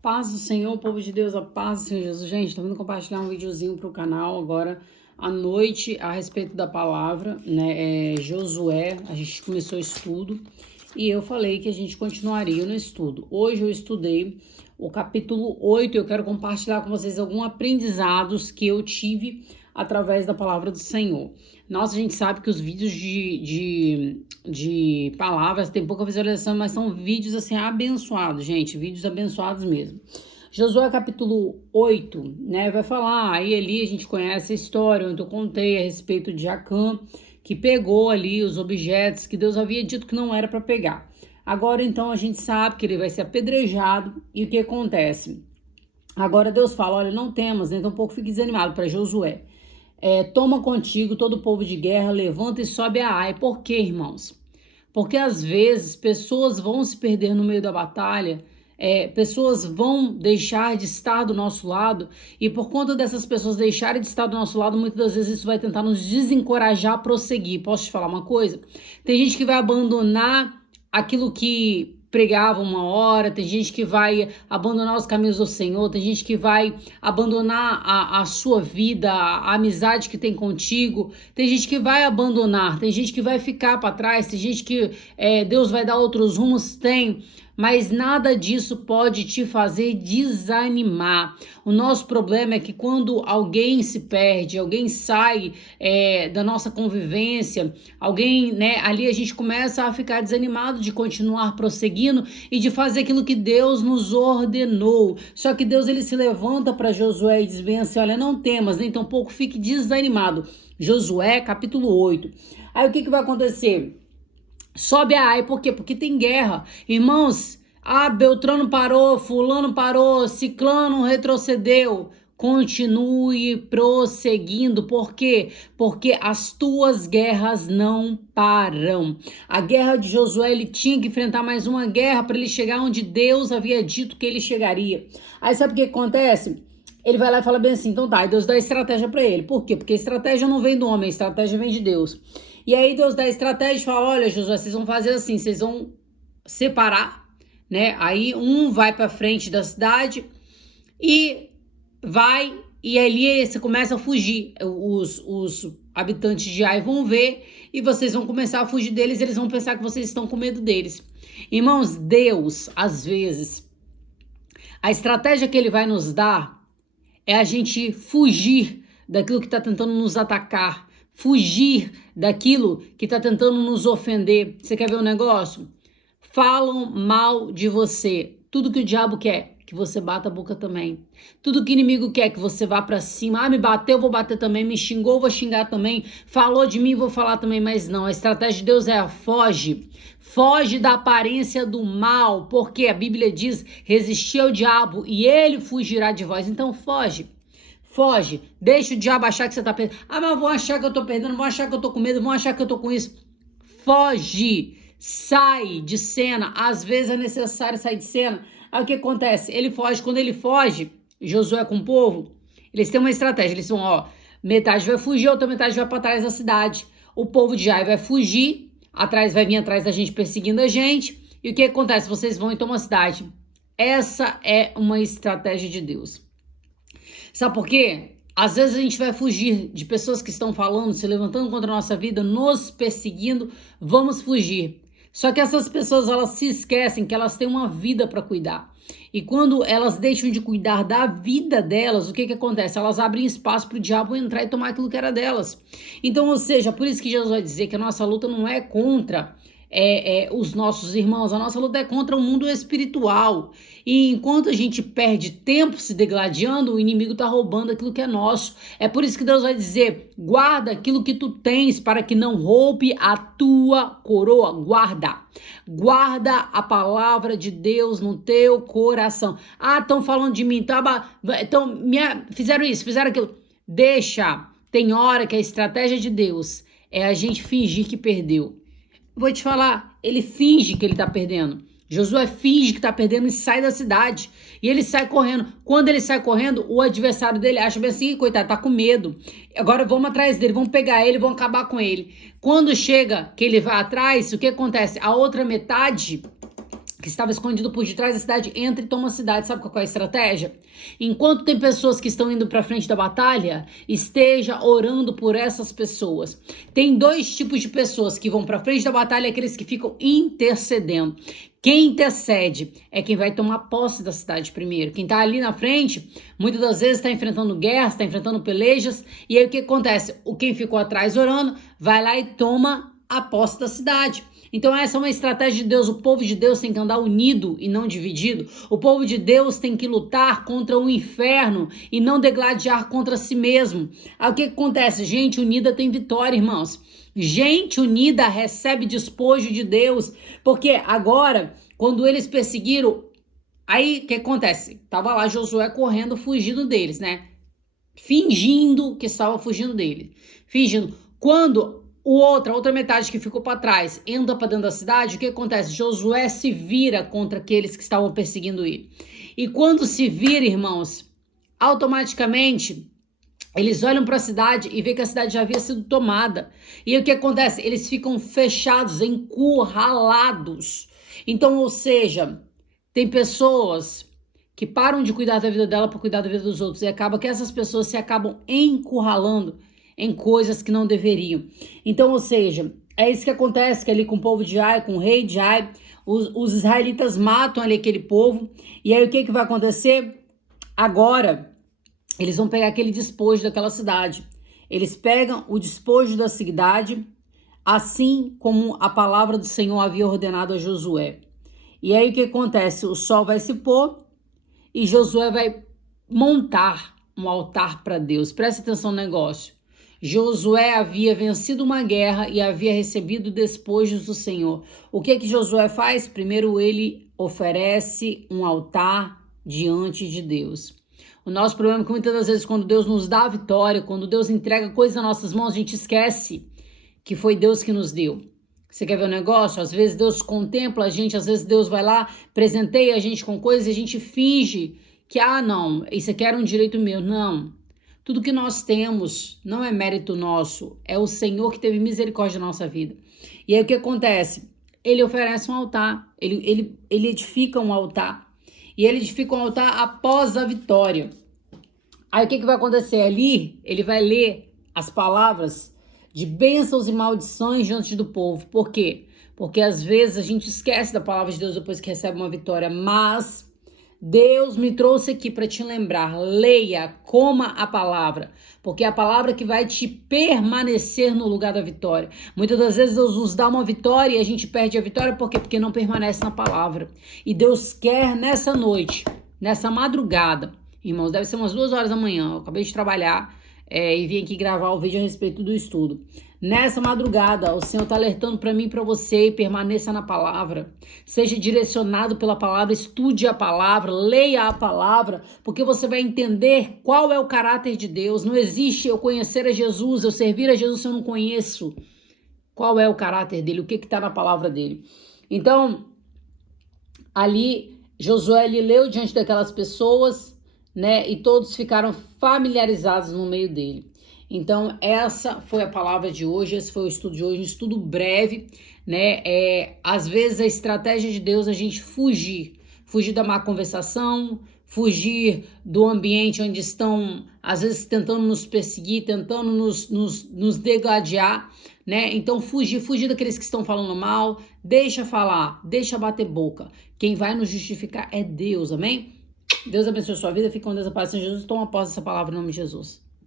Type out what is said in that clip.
Paz do Senhor, povo de Deus, a paz do Senhor Jesus. Gente, tô vindo compartilhar um videozinho pro canal agora à noite a respeito da palavra, né? Josué, a gente começou o estudo e eu falei que a gente continuaria no estudo. Hoje eu estudei o capítulo 8 e eu quero compartilhar com vocês alguns aprendizados que eu tive através da palavra do Senhor. Nossa, a gente sabe que os vídeos de palavras têm pouca visualização, mas são vídeos assim abençoados, gente, vídeos abençoados mesmo. Josué capítulo 8, né, vai falar, aí ali a gente conhece a história, onde eu contei a respeito de Acã, que pegou ali os objetos que Deus havia dito que não era para pegar. Agora então a gente sabe que ele vai ser apedrejado e o que acontece? Agora Deus fala, olha, não temas, né? Então um pouco fique desanimado para Josué. Toma contigo todo o povo de guerra, levanta e sobe a Ai. Por quê, irmãos? Porque às vezes pessoas vão se perder no meio da batalha, pessoas vão deixar de estar do nosso lado, e por conta dessas pessoas deixarem de estar do nosso lado, muitas das vezes isso vai tentar nos desencorajar a prosseguir. Posso te falar uma coisa? Tem gente que vai abandonar aquilo que pregava uma hora, tem gente que vai abandonar os caminhos do Senhor, tem gente que vai abandonar a sua vida, a amizade que tem contigo, tem gente que vai abandonar, tem gente que vai ficar para trás, tem gente que Deus vai dar outros rumos, tem, mas nada disso pode te fazer desanimar. O nosso problema é que quando alguém se perde, alguém sai da nossa convivência, alguém, né, ali a gente começa a ficar desanimado de continuar prosseguindo e de fazer aquilo que Deus nos ordenou. Só que Deus, ele se levanta para Josué e diz bem assim, olha, não temas, nem tampouco fique desanimado. Josué capítulo 8. Aí o que vai acontecer? Sobe a Ai, por quê? Porque tem guerra. Irmãos, Beltrano parou, fulano parou, ciclano retrocedeu. Continue prosseguindo. Por quê? Porque as tuas guerras não param. A guerra de Josué, ele tinha que enfrentar mais uma guerra para ele chegar onde Deus havia dito que ele chegaria. Aí sabe o que acontece? Ele vai lá e fala bem assim, então tá, e Deus dá estratégia para ele. Por quê? Porque a estratégia não vem do homem, a estratégia vem de Deus. E aí Deus dá estratégia e fala, olha, Josué, vocês vão fazer assim, vocês vão separar, né? Aí um vai para frente da cidade e vai, e ali você começa a fugir. Os habitantes de Ai vão ver e vocês vão começar a fugir deles, eles vão pensar que vocês estão com medo deles. Irmãos, Deus, às vezes, a estratégia que ele vai nos dar é a gente fugir daquilo que está tentando nos atacar, fugir daquilo que está tentando nos ofender. Você quer ver um negócio? Falam mal de você. Tudo que o diabo quer, que você bata a boca também. Tudo que o inimigo quer, que você vá para cima. Me bateu, vou bater também. Me xingou, vou xingar também. Falou de mim, vou falar também. Mas não, a estratégia de Deus é foge. Foge da aparência do mal, porque a Bíblia diz, resistir ao diabo e ele fugirá de vós. Então foge. Foge, deixa o diabo achar que você tá perdendo. Mas vão achar que eu tô perdendo, vão achar que eu tô com medo, vão achar que eu tô com isso. Foge, sai de cena. Às vezes é necessário sair de cena. Aí o que acontece? Ele foge. Quando ele foge, Josué com o povo, eles têm uma estratégia. Eles vão, metade vai fugir, outra metade vai para trás da cidade. O povo de Ai vai fugir, vai vir atrás da gente perseguindo a gente. E o que acontece? Vocês vão e tomam a cidade. Essa é uma estratégia de Deus. Sabe por quê? Às vezes a gente vai fugir de pessoas que estão falando, se levantando contra a nossa vida, nos perseguindo, vamos fugir. Só que essas pessoas, elas se esquecem que elas têm uma vida para cuidar. E quando elas deixam de cuidar da vida delas, o que acontece? Elas abrem espaço para o diabo entrar e tomar aquilo que era delas. Então, ou seja, por isso que Jesus vai dizer que a nossa luta não é contra os nossos irmãos, a nossa luta é contra o mundo espiritual. E enquanto a gente perde tempo se degladiando, o inimigo está roubando aquilo que é nosso. É por isso que Deus vai dizer, guarda aquilo que tu tens para que não roube a tua coroa. Guarda a palavra de Deus no teu coração. Estão falando de mim, fizeram isso, fizeram aquilo. Deixa, tem hora que a estratégia de Deus é a gente fingir que perdeu. Vou te falar, ele finge que ele tá perdendo. Josué finge que tá perdendo e sai da cidade. E ele sai correndo. Quando ele sai correndo, o adversário dele acha bem assim, coitado, tá com medo. Agora vamos atrás dele, vamos pegar ele, vamos acabar com ele. Quando chega que ele vai atrás, o que acontece? A outra metade que estava escondido por detrás da cidade, entra e toma a cidade. Sabe qual é a estratégia? Enquanto tem pessoas que estão indo para frente da batalha, esteja orando por essas pessoas. Tem dois tipos de pessoas que vão para frente da batalha, aqueles que ficam intercedendo. Quem intercede é quem vai tomar posse da cidade primeiro. Quem está ali na frente, muitas das vezes está enfrentando guerras, está enfrentando pelejas, e aí o que acontece? Quem ficou atrás orando, vai lá e toma a posse da cidade. Então essa é uma estratégia de Deus. O povo de Deus tem que andar unido e não dividido. O povo de Deus tem que lutar contra o inferno e não degladiar contra si mesmo. Aí o que acontece? Gente unida tem vitória, irmãos. Gente unida recebe despojo de Deus. Porque agora, quando eles perseguiram, aí o que acontece? Tava lá Josué correndo, fugindo deles, né? Fingindo que estava fugindo dele. Fingindo. Quando a outra metade que ficou para trás entra para dentro da cidade, o que acontece? Josué se vira contra aqueles que estavam perseguindo ele. E quando se vira, irmãos, automaticamente eles olham para a cidade e vê que a cidade já havia sido tomada. E aí, o que acontece? Eles ficam fechados, encurralados. Então, ou seja, tem pessoas que param de cuidar da vida dela para cuidar da vida dos outros. E acaba que essas pessoas se acabam encurralando em coisas que não deveriam. Então, ou seja, é isso que acontece que ali com o povo de Ai, com o rei de Ai, os israelitas matam ali aquele povo, e aí o que vai acontecer? Agora, eles vão pegar aquele despojo daquela cidade. Eles pegam o despojo da cidade, assim como a palavra do Senhor havia ordenado a Josué. E aí o que acontece? O sol vai se pôr e Josué vai montar um altar para Deus. Presta atenção no negócio. Josué havia vencido uma guerra e havia recebido despojos do Senhor. O que Josué faz? Primeiro ele oferece um altar diante de Deus. O nosso problema é que muitas das vezes quando Deus nos dá a vitória, quando Deus entrega coisas nas nossas mãos, a gente esquece que foi Deus que nos deu. Você quer ver o negócio? Às vezes Deus contempla a gente, às vezes Deus vai lá, presenteia a gente com coisas e a gente finge que, não, isso aqui era um direito meu. Não. Tudo que nós temos não é mérito nosso, é o Senhor que teve misericórdia na nossa vida. E aí o que acontece? Ele oferece um altar, ele edifica um altar. E ele edifica um altar após a vitória. Aí o que vai acontecer? Ali, ele vai ler as palavras de bênçãos e maldições diante do povo. Por quê? Porque às vezes a gente esquece da palavra de Deus depois que recebe uma vitória, mas Deus me trouxe aqui para te lembrar, leia, coma a palavra, porque é a palavra que vai te permanecer no lugar da vitória. Muitas das vezes Deus nos dá uma vitória e a gente perde a vitória, por quê? Porque não permanece na palavra. E Deus quer nessa noite, nessa madrugada, irmãos, deve ser umas 2 horas da manhã, eu acabei de trabalhar e vim aqui gravar o vídeo a respeito do estudo. Nessa madrugada, o Senhor está alertando para mim e para você, e permaneça na palavra. Seja direcionado pela palavra, estude a palavra, leia a palavra, porque você vai entender qual é o caráter de Deus. Não existe eu conhecer a Jesus, eu servir a Jesus se eu não conheço qual é o caráter dele, o que está na palavra dele. Então, ali, Josué ele leu diante daquelas pessoas, né? E todos ficaram familiarizados no meio dele. Então, essa foi a palavra de hoje, esse foi o estudo de hoje, um estudo breve, né? Às vezes a estratégia de Deus é a gente fugir da má conversação, fugir do ambiente onde estão, às vezes, tentando nos perseguir, tentando nos degladiar, né? Então, fugir daqueles que estão falando mal, deixa falar, deixa bater boca. Quem vai nos justificar é Deus, amém? Deus abençoe a sua vida, fique com Deus, a paz de Jesus, toma posse dessa palavra em nome de Jesus.